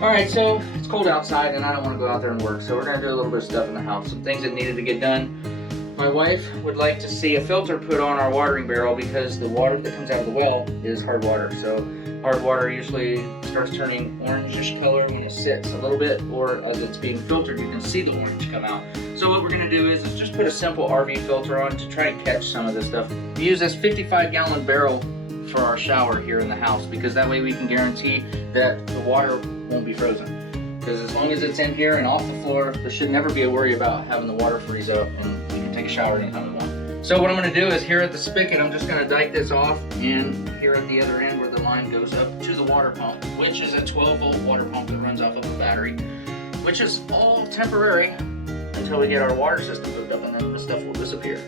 All right, so it's cold outside and I don't want to go out there and work, so we're gonna do a little bit of stuff in the house. Some things that needed to get done. My wife would like to see a filter put on our watering barrel because the water that comes out of the well is hard water. So hard water usually starts turning orangish color when it sits a little bit, or as it's being filtered, you can see the orange come out. So what we're gonna do is just put a simple RV filter on to try and catch some of this stuff. We use this 55-gallon barrel for our shower here in the house because that way we can guarantee that the water won't be frozen. Because as long as it's in here and off the floor, there should never be a worry about having the water freeze up and you can take a shower anytime you want. So what I'm gonna do is here at the spigot, I'm just gonna dike this off, and here at the other end where the line goes up to the water pump, which is a 12-volt water pump that runs off of a battery, which is all temporary until we get our water system hooked up, and then the stuff will disappear.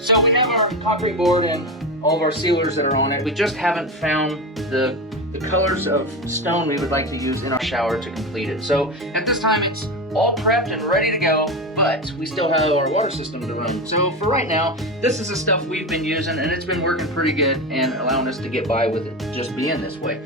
So we have our concrete board and all of our sealers that are on it. We just haven't found the colors of stone we would like to use in our shower to complete it. So at this time it's all prepped and ready to go, but we still have our water system to run. So for right now, this is the stuff we've been using, and it's been working pretty good and allowing us to get by with it just being this way.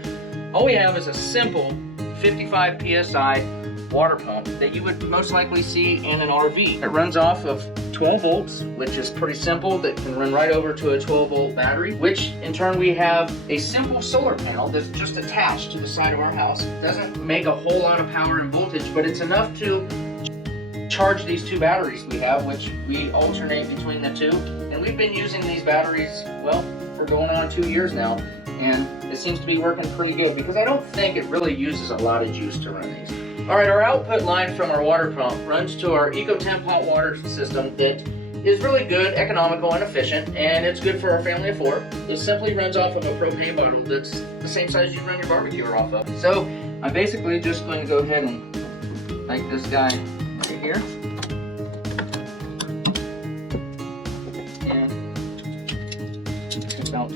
All we have is a simple 55 PSI water pump that you would most likely see in an RV. It runs off of 12 volts, which is pretty simple, that can run right over to a 12-volt battery, which in turn we have a simple solar panel that's just attached to the side of our house. It doesn't make a whole lot of power and voltage, but it's enough to charge these two batteries we have, which we alternate between the two. And we've been using these batteries, well, for going on 2 years now, and it seems to be working pretty good because I don't think it really uses a lot of juice to run these. All right, our output line from our water pump runs to our EcoTemp hot water system that is really good, economical, and efficient, and it's good for our family of 4. It simply runs off of a propane bottle that's the same size you run your barbecue off of. So I'm basically just going to go ahead and like this guy right here. And about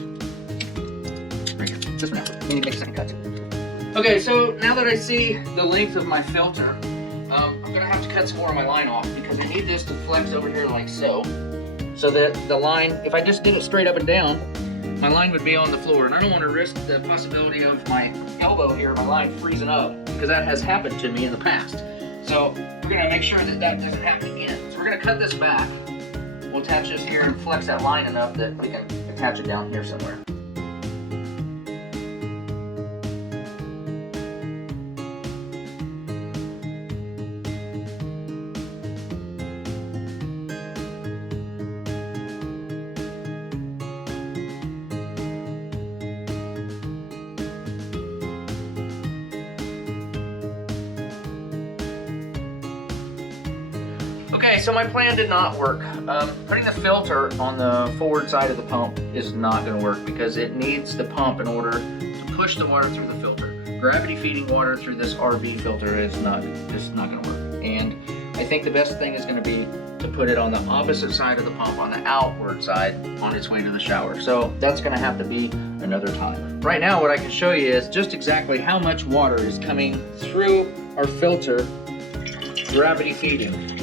right here, just for now. You need to make a second cut. Okay, so now that I see the length of my filter, I'm gonna have to cut some more of my line off because I need this to flex over here like so that the line, if I just did it straight up and down, my line would be on the floor, and I don't want to risk the possibility of my elbow here, my line freezing up, because that has happened to me in the past. So we're gonna make sure that that doesn't happen again. So we're gonna cut this back. We'll attach this here and flex that line enough that we can attach it down here somewhere. Okay, so my plan did not work. Putting the filter on the forward side of the pump is not going to work because it needs the pump in order to push the water through the filter. Gravity feeding water through this RV filter is not going to work. And I think the best thing is going to be to put it on the opposite side of the pump, on the outward side, on its way to the shower. So that's going to have to be another time. Right now, what I can show you is just exactly how much water is coming through our filter, gravity feeding.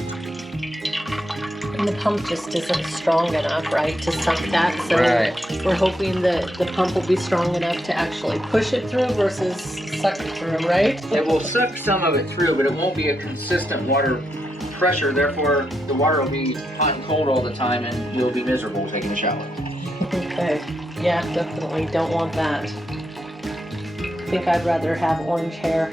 And the pump just isn't strong enough, right, to suck that. So right. We're hoping that the pump will be strong enough to actually push it through versus suck it through, right? It will suck some of it through, but it won't be a consistent water pressure. Therefore, the water will be hot and cold all the time, and you'll be miserable taking a shower. Okay. Yeah, definitely don't want that. I think I'd rather have orange hair.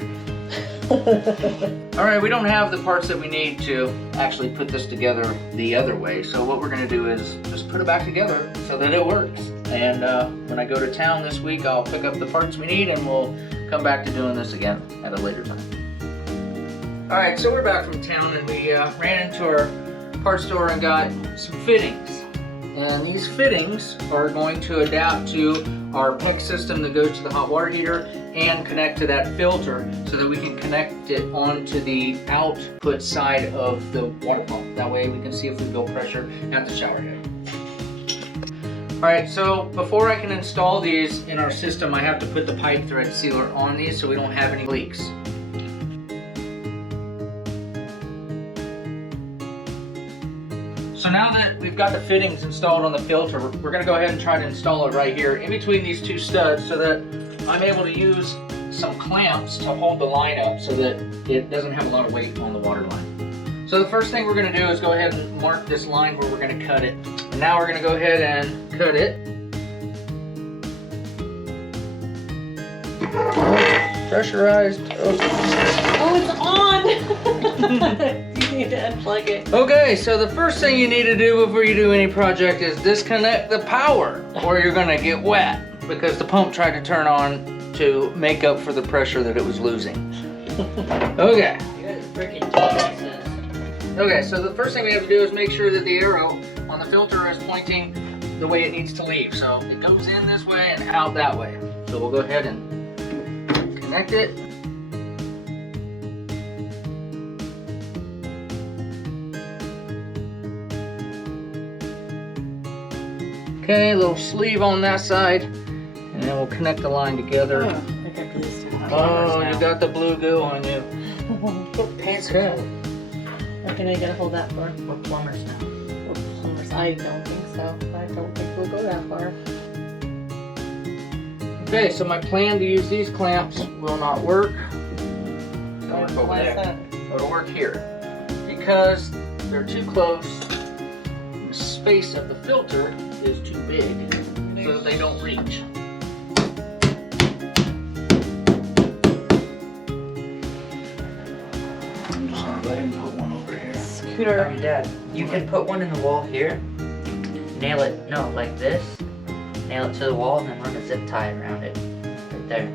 All right, we don't have the parts that we need to actually put this together the other way. So what we're gonna do is just put it back together so that it works. And when I go to town this week, I'll pick up the parts we need and we'll come back to doing this again at a later time. All right, so we're back from town and we ran into our parts store and got some fittings. And these fittings are going to adapt to our PEX system that goes to the hot water heater and connect to that filter so that we can connect it onto the output side of the water pump. That way we can see if we build pressure at the shower head. All right, so before I can install these in our system, I have to put the pipe thread sealer on these so we don't have any leaks. So now that we've got the fittings installed on the filter, we're gonna go ahead and try to install it right here in between these two studs so that I'm able to use some clamps to hold the line up so that it doesn't have a lot of weight on the water line. So the first thing we're going to do is go ahead and mark this line where we're going to cut it. And now we're going to go ahead and cut it. Pressurized. Oh, it's on! You need to unplug it. Okay, so the first thing you need to do before you do any project is disconnect the power, or you're gonna get wet because the pump tried to turn on to make up for the pressure that it was losing. Okay. You guys are freaking geniuses. Okay, so the first thing we have to do is make sure that the arrow on the filter is pointing the way it needs to leave. So it goes in this way and out that way. So we'll go ahead and connect it. Okay, a little sleeve on that side, and then we'll connect the line together. Oh, I got this. Oh, you got the blue goo on you. What pants Okay. are Okay, now you gotta hold that for. We're plumbers now. Or plumbers. I don't think so. I don't think we'll go that far. Okay, so my plan to use these clamps will not work. It'll work over Why is there. that? It'll work here. Because they're too close, the space of the filter is too big, so that they don't reach. I'm just gonna go ahead and put one over here. Scooter. Dad, you can put one in the wall here. Nail it, no, like this. Nail it to the wall and then run a zip tie around it. Right there.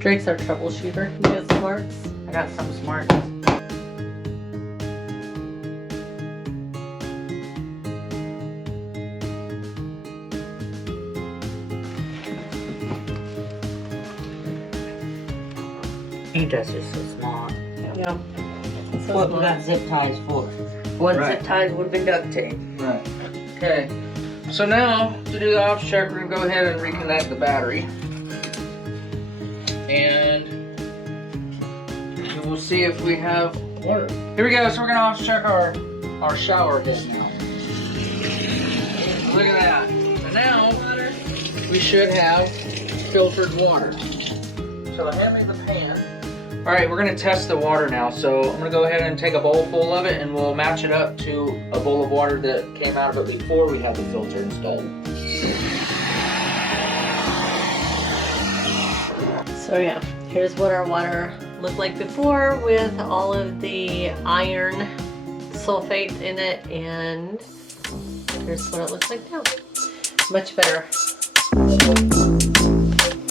Drake's our troubleshooter. You got smarts? I got some smarts. Ain't that just so small? Yeah. So What we smart. got zip ties for? One Right. zip ties would have been duct tape. Right. Okay. So now, to do the ops check, we're gonna go ahead and reconnect the battery. And we'll see if we have water. Here we go, so we're gonna ops check our shower head now. Look at that. So now, we should have filtered water. So having the pan. All right, we're gonna test the water now. So I'm gonna go ahead and take a bowl full of it and we'll match it up to a bowl of water that came out of it before we had the filter installed. So yeah, here's what our water looked like before with all of the iron sulfate in it, and here's what it looks like now. Much better.